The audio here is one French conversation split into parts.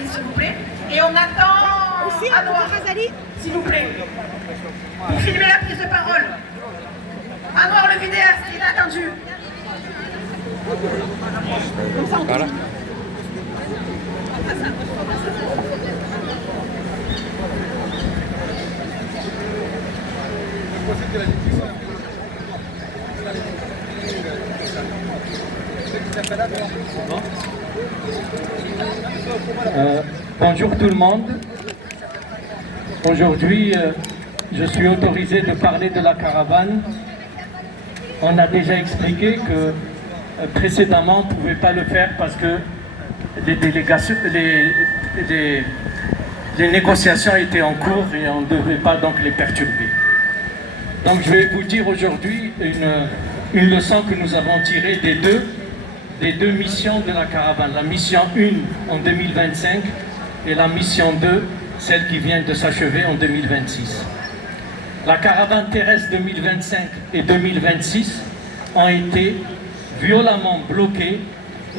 Ghazali, s'il vous plaît. Et on attend Anouar, s'il vous plaît, pour filmer la prise de parole. Anouar, le vidéaste, il est attendu. Voilà. Bonjour tout le monde. Aujourd'hui, je suis autorisé de parler de la caravane. On a déjà expliqué que précédemment, on ne pouvait pas le faire parce que les délégations, les négociations étaient en cours et on ne devait pas donc les perturber. Donc je vais vous dire aujourd'hui une leçon que nous avons tirée des deux missions de la caravane. La mission 1 en 2025 et la mission 2, celle qui vient de s'achever en 2026. La caravane terrestre 2025 et 2026 ont été violemment bloquées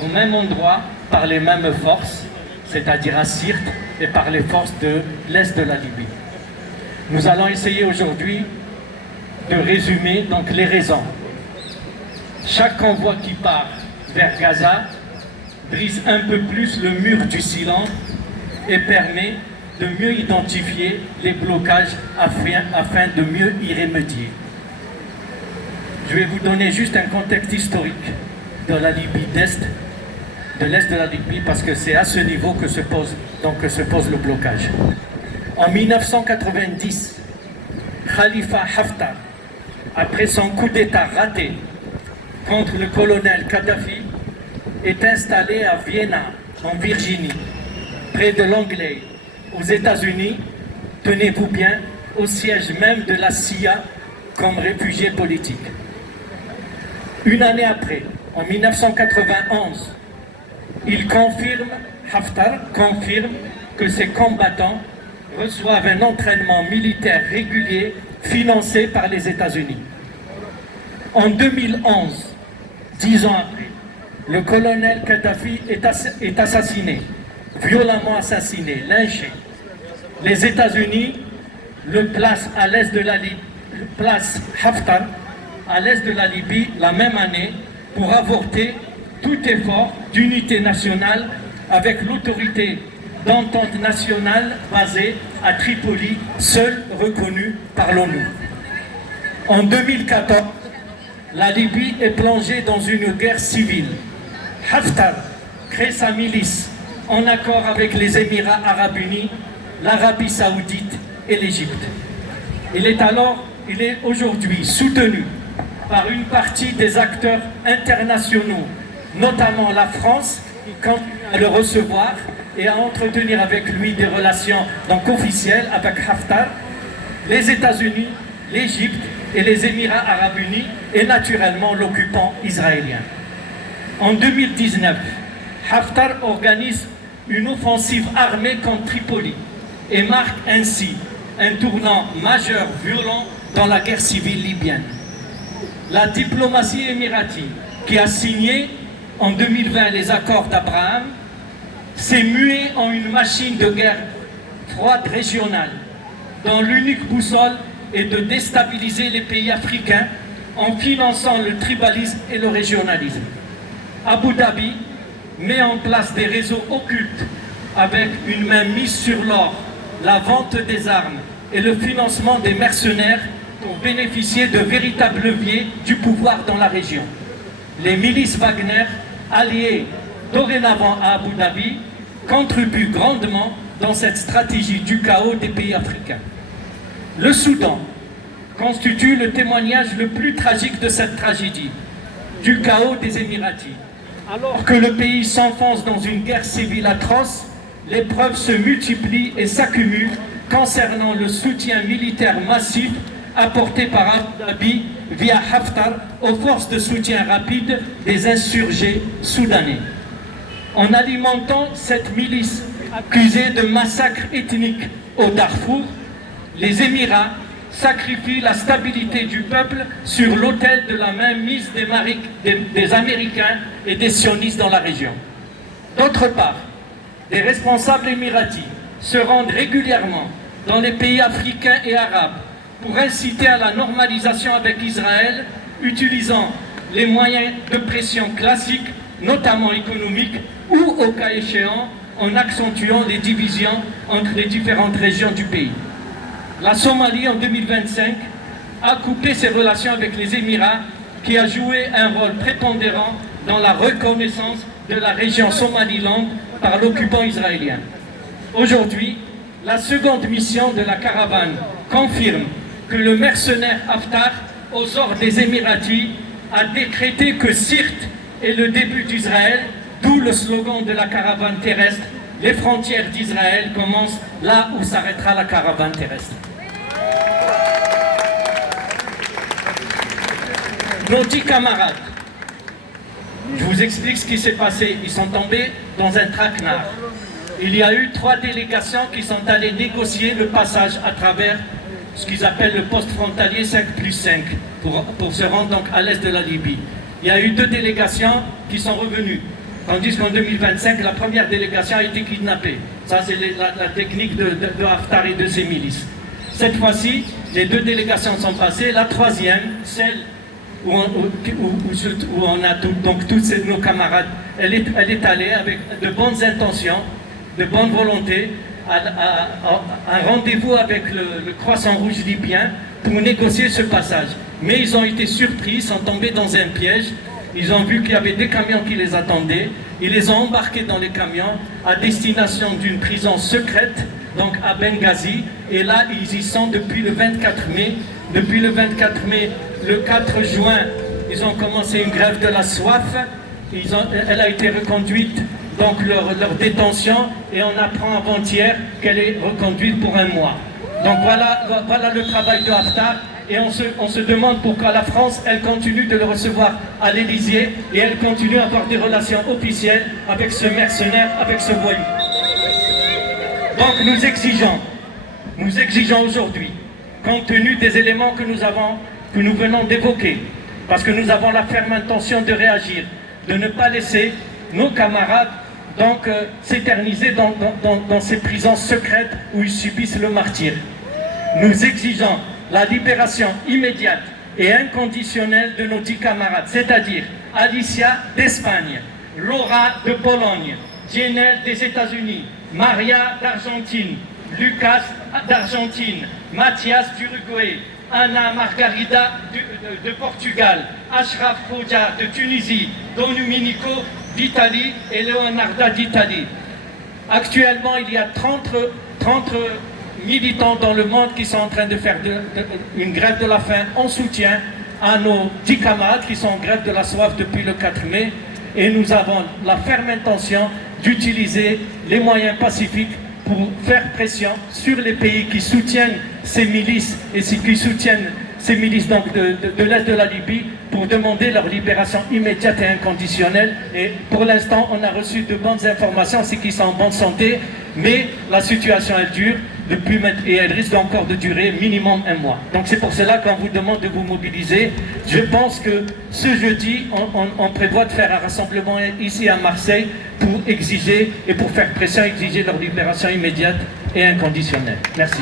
au même endroit par les mêmes forces, c'est-à-dire à Sirte et par les forces de l'Est de la Libye. Nous allons essayer aujourd'hui de résumer donc les raisons. Chaque convoi qui part vers Gaza brise un peu plus le mur du silence et permet de mieux identifier les blocages afin de mieux y remédier. Je vais vous donner juste un contexte historique de la Libye de l'Est de la Libye, parce que c'est à ce niveau que se pose le blocage. En 1990, Khalifa Haftar, après son coup d'État raté contre le colonel Kadhafi, est installé à Vienna, en Virginie, près de Langley, aux États-Unis, tenez-vous bien, au siège même de la CIA comme réfugié politique. Une année après, en 1991, Haftar confirme que ses combattants reçoivent un entraînement militaire régulier financé par les États-Unis. En 2011, 10 ans après, le colonel Kadhafi est assassiné, violemment assassiné, lynché. Les États-Unis le placent à l'est de la Libye, Haftar à l'est de la Libye la même année pour avorter tout effort d'unité nationale avec l'autorité d'entente nationale basée à Tripoli, seule reconnue par l'ONU. En 2014, la Libye est plongée dans une guerre civile. Haftar crée sa milice en accord avec les Émirats arabes unis, l'Arabie saoudite et l'Égypte. Il est aujourd'hui soutenu par une partie des acteurs internationaux, notamment la France, qui continue à le recevoir et à entretenir avec lui des relations donc officielles avec Haftar, les États-Unis, l'Égypte et les Émirats arabes unis et naturellement l'occupant israélien. En 2019, Haftar organise une offensive armée contre Tripoli et marque ainsi un tournant majeur violent dans la guerre civile libyenne. La diplomatie émiratie, qui a signé en 2020 les accords d'Abraham, s'est muée en une machine de guerre froide régionale, dont l'unique boussole est de déstabiliser les pays africains en finançant le tribalisme et le régionalisme. Abu Dhabi met en place des réseaux occultes avec une main mise sur l'or, la vente des armes et le financement des mercenaires pour bénéficier de véritables leviers du pouvoir dans la région. Les milices Wagner, alliées dorénavant à Abu Dhabi, contribuent grandement dans cette stratégie du chaos des pays africains. Le Soudan constitue le témoignage le plus tragique de cette tragédie, du chaos des Émiratis. Alors que le pays s'enfonce dans une guerre civile atroce, les preuves se multiplient et s'accumulent concernant le soutien militaire massif apporté par Abu Dhabi via Haftar aux forces de soutien rapide des insurgés soudanais. En alimentant cette milice accusée de massacres ethniques au Darfour, les Émirats sacrifient la stabilité du peuple sur l'autel de la mainmise des Américains et des sionistes dans la région. D'autre part, des responsables émiratis se rendent régulièrement dans les pays africains et arabes pour inciter à la normalisation avec Israël, utilisant les moyens de pression classiques, notamment économiques, ou au cas échéant, en accentuant les divisions entre les différentes régions du pays. La Somalie, en 2025, a coupé ses relations avec les Émirats, qui a joué un rôle prépondérant dans la reconnaissance de la région Somaliland par l'occupant israélien. Aujourd'hui, la seconde mission de la caravane confirme que le mercenaire Haftar, aux ordres des Émiratis, a décrété que Sirte est le début d'Israël, d'où le slogan de la caravane terrestre « Les frontières d'Israël commencent là où s'arrêtera la caravane terrestre ». Nos 10 camarades, je vous explique ce qui s'est passé. Ils sont tombés dans un traquenard. Il y a eu 3 délégations qui sont allées négocier le passage à travers ce qu'ils appellent le poste frontalier 5+5 pour se rendre donc à l'est de la Libye. Il y a eu 2 délégations qui sont revenues, tandis qu'en 2025, la première délégation a été kidnappée. Ça, c'est la technique de Haftar et de ses milices. Cette fois-ci, les 2 délégations sont passées. La troisième, celle où on a donc tous nos camarades, elle est allée avec de bonnes intentions, de bonne volonté, à un rendez-vous avec le Croissant Rouge libyen pour négocier ce passage. Mais ils ont été surpris, ils sont tombés dans un piège. Ils ont vu qu'il y avait des camions qui les attendaient. Ils les ont embarqués dans les camions à destination d'une prison secrète, donc à Benghazi. Et là, ils y sont depuis le 24 mai. Depuis le 24 mai, le 4 juin, ils ont commencé une grève de la soif. Elle a été reconduite, donc leur détention, et on apprend avant-hier qu'elle est reconduite pour 1 mois. Donc voilà le travail de Haftar. Et on se demande pourquoi la France, elle continue de le recevoir à l'Élysée et elle continue à avoir des relations officielles avec ce mercenaire, avec ce voyou. Donc nous exigeons aujourd'hui, compte tenu des éléments que nous venons d'évoquer, parce que nous avons la ferme intention de réagir, de ne pas laisser nos camarades donc s'éterniser dans ces prisons secrètes où ils subissent le martyre. Nous exigeons la libération immédiate et inconditionnelle de nos 10 camarades, c'est-à-dire Alicia d'Espagne, Laura de Pologne, Jenel des États-Unis, Maria d'Argentine, Lucas d'Argentine, Mathias d'Uruguay, Anna Margarida de Portugal, Ashraf Khoja de Tunisie, Domenico d'Italie et Leonarda d'Italie. Actuellement, il y a 30 militants dans le monde qui sont en train de faire une grève de la faim en soutien à nos 10 camarades qui sont en grève de la soif depuis le 4 mai. Et nous avons la ferme intention d'utiliser les moyens pacifiques pour faire pression sur les pays qui soutiennent ces milices et qui soutiennent ces milices donc de l'Est de la Libye pour demander leur libération immédiate et inconditionnelle. Et pour l'instant, on a reçu de bonnes informations, c'est qu'ils sont en bonne santé, mais la situation elle dure et elle risque encore de durer minimum 1 mois. Donc c'est pour cela qu'on vous demande de vous mobiliser. Je pense que ce jeudi, on prévoit de faire un rassemblement ici à Marseille pour exiger et pour faire pression, exiger leur libération immédiate et inconditionnelle. Merci.